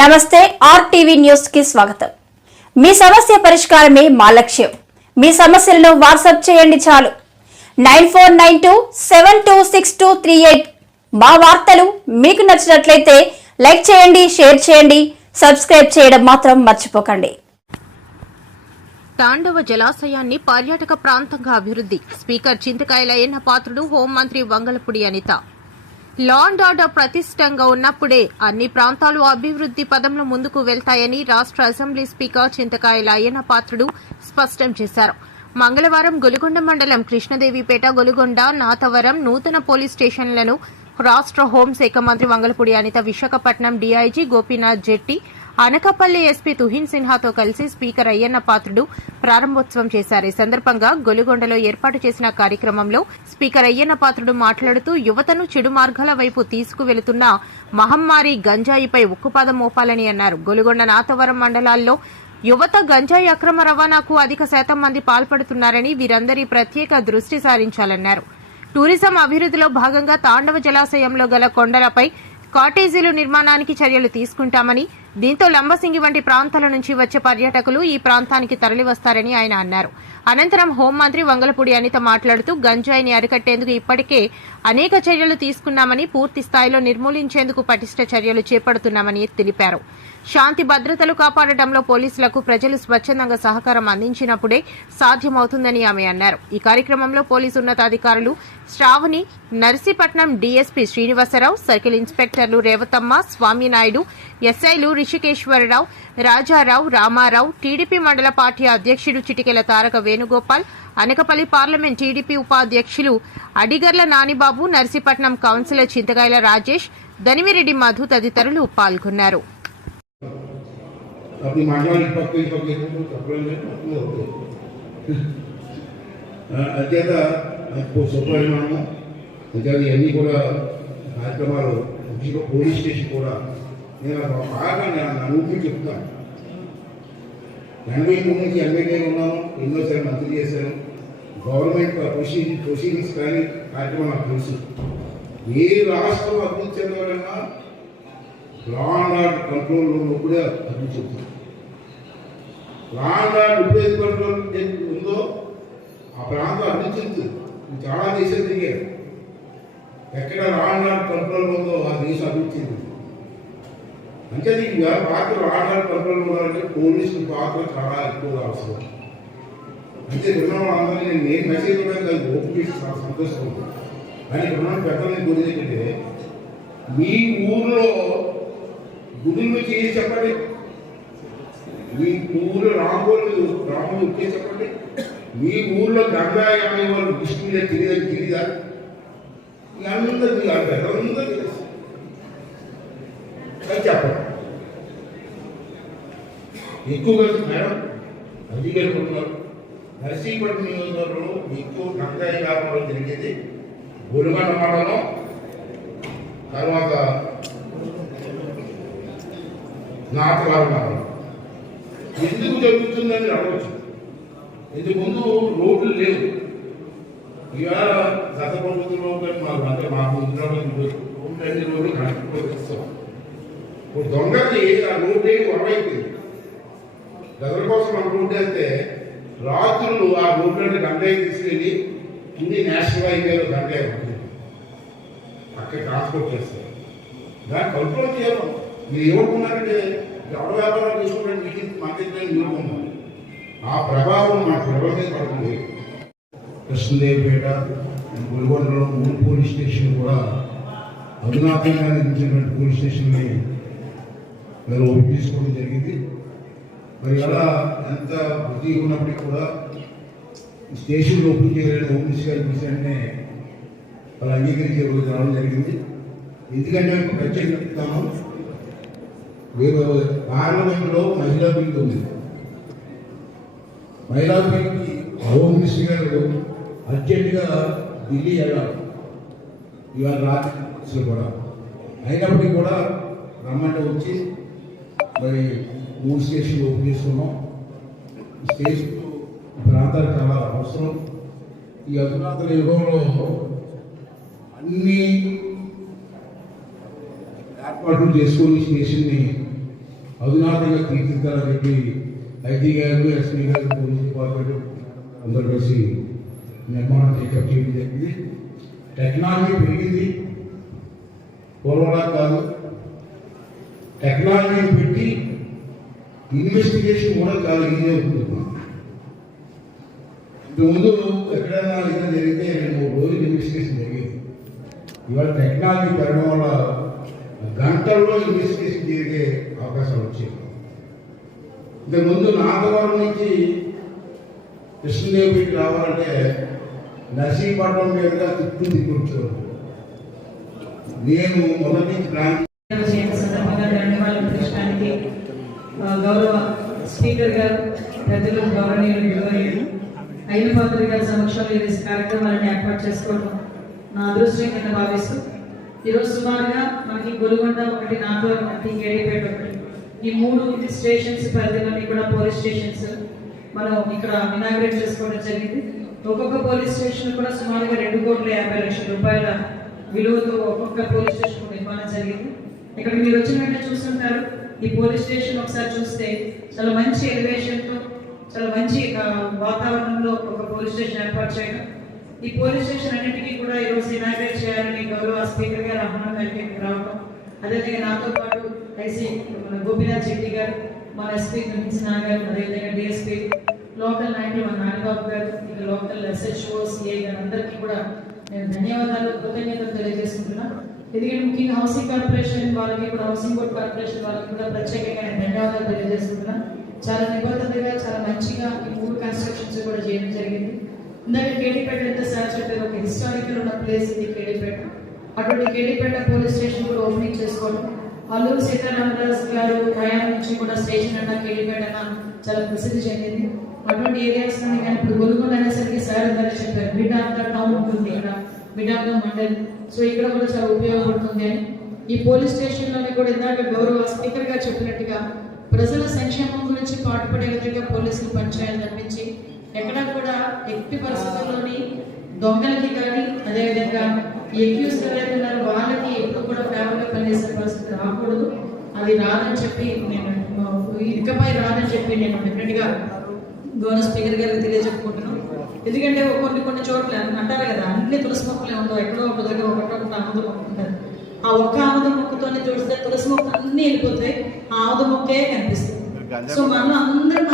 నమస్తే RTV news కి స్వాగతం. మీ సమస్య పరిష్కారమే మా లక్ష్యం. మీ సమస్యలను వాట్సాప్ చేయండి చాలు. 9492726238. మా వార్తలు మీకు నచ్చినట్లయితే లైక్ చేయండి, షేర్ చేయండి, సబ్స్క్రైబ్ చేయడం మాత్రం మర్చిపోకండి. తాండవ జలాశయాన్ని పర్యాటక ప్రాంతంగా అభివృద్ధి. స్పీకర్ చింతకాయల అయ్యన్న పాత్రుడు, హోంమంత్రి Vangalapudi Anitha. Law and order ప్రతిష్టంగా ఉన్నప్పుడే అన్ని ప్రాంతాలు అభివృద్ధి పదంలో ముందుకు వెళ్తాయని రాష్ట్ర అసెంబ్లీ స్పీకర్ చింతకాయల అయ్యన్న పాత్రుడు స్పష్టం చేశారు. మంగళవారం గొలుగొండ మండలం కృష్ణదేవిపేట, గొలుగొండ, నాతవరం నూతన పోలీస్ స్టేషన్లను రాష్ట్ర హోంశాఖ మంత్రి వంగలపూడి అనిత, విశాఖపట్నం డీఐజీ గోపీనాథ్ జెట్టి, అనకాపల్లి ఎస్పీ తుహిన్ సిన్హాతో కలిసి స్పీకర్ అయ్యన్న పాత్రుడు ప్రారంభోత్సవం చేశారు. ఈ సందర్భంగా గొలుగొండలో ఏర్పాటు చేసిన కార్యక్రమంలో స్పీకర్ అయ్యన్న పాత్రుడు మాట్లాడుతూ, యువతను చెడు మార్గాల వైపు తీసుకువెళుతున్న మహమ్మారి గంజాయిపై ఉక్కుపాదం మోపాలని అన్నారు. గొలుగొండ, నాతవరం మండలాల్లో యువత గంజాయి అక్రమ రవాణాకు అధిక శాతం మంది పాల్పడుతున్నారని, వీరందరి ప్రత్యేక దృష్టి సారించాలన్నారు. టూరిజం అభివృద్ధిలో భాగంగా తాండవ జలాశయంలో గల కొండలపై కాటేజీలు నిర్మాణానికి చర్యలు తీసుకుంటామని, దీంతో లంబసింగి వంటి ప్రాంతాల నుంచి వచ్చే పర్యాటకులు ఈ ప్రాంతానికి తరలివస్తారని ఆయన అన్నారు. అనంతరం హోంమంత్రి వంగలపూడి అనిత మాట్లాడుతూ, గంజాయిని అరికట్టేందుకు ఇప్పటికే అనేక చర్యలు తీసుకున్నామని, పూర్తి స్థాయిలో నిర్మూలించేందుకు పటిష్ట చర్యలు చేపడుతున్నామని తెలిపారు. శాంతి భద్రతలు కాపాడటంలో పోలీసులకు ప్రజలు స్వచ్ఛందంగా సహకారం అందించినప్పుడే సాధ్యమవుతుందని ఆమె అన్నారు. ఈ కార్యక్రమంలో పోలీసు ఉన్నతాధికారులు శ్రావణి, నర్సీపట్నం డీఎస్పీ శ్రీనివాసరావు, సర్కిల్ ఇన్స్పెక్టర్లు రేవతమ్మ, స్వామినాయుడు, ఎస్ఐలు రిషికేశ్వరరావు, రాజారావు, రామారావు, టీడీపీ మండల పార్టీ అధ్యక్షుడు చిటికెల తారక వేణుగోపాల్, అనకపల్లి పార్లమెంట్ టీడీపీ ఉపాధ్యక్షులు అడిగర్ల నానిబాబు, నర్సీపట్నం కౌన్సిలర్ చింతకాయల రాజేష్, దనిమిరెడ్డి మధు తదితరులు పాల్గొన్నారు. अपनी मानवानी पक्के कपड़े होते अत्यंत सुपरिमाणम अत्यंत इवన్నీ కూడా కార్యక్రమాలు ముఖ్యంగా పోలీస్ స్టేషన్ కూడా నేను బాగా నన్ను చెప్తాను. 83 నుంచి ఎమ్మెల్యే ఉన్నాను, ఎన్నోసారి మంత్రి చేశాను. గవర్నమెంట్ ప్రొసీడింగ్స్ కానీ కార్యక్రమం నాకు తెలుసు. ఏ రాష్ట్రం అభివృద్ధి చెందాలన్నా లా అండ్ ఆర్డర్ కంట్రోల్లో కూడా అభివృద్ధి చెందుతుంది. లా అండ్ ఆర్డర్ ఎప్పుడైతే కంట్రోల్ ఉందో ఆ ప్రాంతం అభివృద్ధి చెందుతుంది. చాలా దేశాలు తిరిగారు. ఎక్కడ లా అండ్ ఆర్డర్ కంట్రోల్ ఉందో ఆ దేశం అభివృద్ధి చెందుతుంది. అంటే దీనికి పాత్ర లా అండ్ ఆర్డర్ కంట్రోల్ ఉండాలంటే పోలీసుల పాత్ర చాలా ఎక్కువగా అవసరం. అంటే విన్నాం అందరినీ నేను మెసేజ్ ఇవ్వడానికి అది ఓపెన్ చేసి చాలా సంతోషం ఉంటుంది. కానీ విన్నాం పెద్దలని కోరేది ఏంటంటే, మీ ఊర్లో గుడులు చేసి చెప్పండి, మీ ఊళ్ళో రాముడు ఉక్కే చెప్పండి, మీ ఊళ్ళో గంగాయ అనే వాళ్ళు విష్ణు మీద తెలియదా? అందరికీ అందరూ తెలుసు. అది చెప్పండి. ఎక్కువగా మేడం అధికారులు ఉన్నారు. నర్సీపట్నం నియోజకవర్గంలో ఎక్కువ గంగాయ వ్యాపారం జరిగేది గొలుగొండ మండలం, తర్వాత నాటకాలు. ఎందుకు జరుగుతుందని అడగచ్చు. ఇంతకుముందు రోడ్లు లేవు. ఇవాళ గత ప్రభుత్వంలో మాకు అంటే మాకు రోడ్లు కనెక్టిస్తాం. ఇప్పుడు దొంగకి ఆ రోడ్డు గొడవైపోయింది. గదుల కోసం ఆ రోడ్డు వేస్తే రాత్రులు ఆ రోడ్లను గంగాయి తీసుకెళ్ళి కింది నేషనల్ హైవేలో గంగాయి ఉంటుంది, అక్కడ ట్రాన్స్పోర్ట్ చేస్తారు. దాన్ని కంట్రోల్ చేయాలి. మీరు ఏమనుకున్నారంటే ఎవరి వ్యాపారాలు తీసుకుంటే మీకు మార్కెట్ నిలుపుకున్నారు. ఆ ప్రభావం మన ప్రభావం మీద పడుతుంది. కృష్ణదేవిపేట, గొలుగొండలో 3 పోలీస్ స్టేషన్లు కూడా అధునాతంగా నిర్మించినటువంటి పోలీస్ స్టేషన్ని మీరు ఓపెన్ తీసుకోవడం జరిగింది. మరి అలా ఎంత వృద్ధి ఉన్నప్పటికీ కూడా స్టేషన్లు ఓపెన్ చేయాలని హోమ్ మినిస్టర్ వెంటనే వాళ్ళు అంగీకరించే రోజు రావడం జరిగింది. ఎందుకంటే ప్రత్యేకిస్తాము, మీరు పార్లమెంట్లో మహిళా బిల్లు ఉంది. మహిళా బిల్లుకి హోమ్ మినిస్టర్ గారు అర్జెంటుగా ఢిల్లీ వెళ్ళాలి ఇవాళ రాత్రి కూడా. అయినప్పటికీ కూడా రమ్మంటే వచ్చి మరి 3 స్టేషన్లు ఓపెన్ చేసుకున్నాం. స్టేషన్ ప్రాంతాలు చాలా అవసరం. ఈ అధునాతన యుగంలో అన్ని ఏర్పాట్లు చేసుకొని స్టేషన్ని అధునాతంగా తీర్చిదిద్దాలని చెప్పి ఐజీ గారు, ఎస్పీ గారు, పోలీస్ డిపార్ట్మెంట్ అందరూ కలిసి నిర్మాణం చేయడం జరిగింది. టెక్నాలజీ పెరిగింది, పూర్వలా కాదు. టెక్నాలజీ పెట్టి ఇన్వెస్టిగేషన్ కూడా చాలా ఈజీ అవుతుంది. ఇంతకుముందు ఎక్కడైనా ఏదైనా జరిగితే 2-3 రోజులు ఇన్వెస్టిగేషన్ జరిగేది. ఇవాళ టెక్నాలజీ పెరగడం వల్ల గంటల్లో ఇన్వెస్టిగేషన్ జరిగే అవకాశాలు వచ్చాయి. ఇంతకుముందు నాగవరం నుంచి కృష్ణదేవికి రావాలంటే నర్సీపట్నం మీదుగా తిప్పుకొచ్చేవారు. నేను మొదటి నుంచి ప్లాన్ సందర్భంగా ధన్యవాదాలు ప్రశ్నానికి గౌరవ స్పీకర్ గారు, పెద్దలు, గౌరవనీయులు అయిన పాత్ర గారి సమక్షంలో ఈ కార్యక్రమాలను ఏర్పాటు చేసుకోవడం నా అదృష్టం కింద భావిస్తూ ఈరోజు సుమారుగా మనకి గొలుగొండ ఒకటి, నాగవరం ఒకటి, కేడీపేట ఒకటి, ఈ 3 స్టేషన్స్ పరిధిలోని కూడా పోలీస్ స్టేషన్స్ మనం ఇక్కడ ఇనాగ్రేట్ చేసుకోవడం జరిగింది. ఒక్కొక్క పోలీస్ స్టేషన్ కూడా సుమారుగా 2,50,00,000 రూపాయల విలువతో ఒక్కొక్క పోలీస్ స్టేషన్ నిర్మాణం జరిగింది. ఇక్కడ మీరు వచ్చిన వెంటనే చూస్తుంటారు. ఈ పోలీస్ స్టేషన్ ఒకసారి చూస్తే చాలా మంచి ఎలివేషన్తో, చాలా మంచి వాతావరణంలో ఒక పోలీస్ స్టేషన్ ఏర్పాటు చేయడం. ఈ పోలీస్ స్టేషన్ అన్నింటికీ కూడా ఈరోజు ఇనాగ్రేట్ చేయాలని గౌరవ స్పీకర్ గారు ఆహ్వానం కలిగి రావడం, అదేవిధంగా నాతో పాటు ఐసీ మన గోపీనాథ్ రెడ్డి గారు, మన ఎస్పీ మించిన గారు, అదేవిధంగా డిఎస్పీ, లోకల్ నాయకులు మన నాగబాబు గారు, ఇక లోకల్ ఎస్హెచ్ఓ, సిఐ గారు అందరికీ కూడా నేను ధన్యవాదాలు, కృతజ్ఞతలు తెలియజేసుకుంటున్నాను. ఎందుకంటే ముఖ్యంగా హౌసింగ్ కార్పొరేషన్ వాళ్ళకి కూడా, హౌసింగ్ బోర్డ్ కార్పొరేషన్ వాళ్ళకి కూడా ప్రత్యేకంగా నేను ధన్యవాదాలు తెలియజేసుకుంటున్నాను. చాలా నిబద్ధతగా, చాలా మంచిగా ఈ 3 కన్స్ట్రక్షన్స్ కూడా చేయడం జరిగింది. ఇందాక కేడీపేట అయితే సార్ చెప్పారు, ఒక హిస్టారికల్ ఉన్న ప్లేస్ ఇది కేడీపేట. అటువంటి కేడీపేట పోలీస్ స్టేషన్ కూడా ఓపెనింగ్ చేసుకోవడం, అల్లూరు సీతారామరాజు గారు ప్రయాణం నుంచి కూడా స్టేషన్ అన్న కేడీపేట అన్న చాలా ప్రసిద్ధి చెందింది. అటువంటి ఏరియాస్ నుండి కానీ ఇప్పుడు గొలుగొండ అనేసరికి సార్ గారు చెప్పారు, మిడ్ ఆఫ్ ద టౌన్ ఉంటుంది ఇక్కడ, mid of the mandal, so ఇక్కడ కూడా చాలా ఉపయోగపడుతుంది అని. ఈ పోలీస్ స్టేషన్లోని కూడా ఇందాక గౌరవ స్పీకర్ గారు చెప్పినట్టుగా ప్రజల సంక్షేమం గురించి పాటుపడే విధంగా పోలీసులు పనిచేయాలని తప్పించి ఎక్కడా కూడా ఎట్టి పరిస్థితుల్లోని దొంగలకి కానీ, అదేవిధంగా ఎక్యూస్ ఎవరైతే ఉన్నారో వాళ్ళకి ఎప్పుడు కూడా ఫేవర్గా పనిచేసే పరిస్థితి రాకూడదు. అది రాదని చెప్పి నేను ఇకపై రాదని చెప్పి నేను డెఫినెట్గా గౌరవ స్పీకర్ గారికి తెలియజెప్పుకుంటున్నాను. ఎందుకంటే కొన్ని చోట్ల అంటారు కదా, అన్ని తులసి మొక్కలే ఉండవు, ఎక్కడో ఒక దగ్గర ఒకటి ఆముదం మొక్క ఉంటుంది. ఆ ఒక్క ఆముదం మొక్కతోనే చూస్తే తులసి మొక్క అన్నీ వెళ్ళిపోతాయి, ఆ ఆముదం మొక్కే కనిపిస్తుంది. సో మనలో అందరూ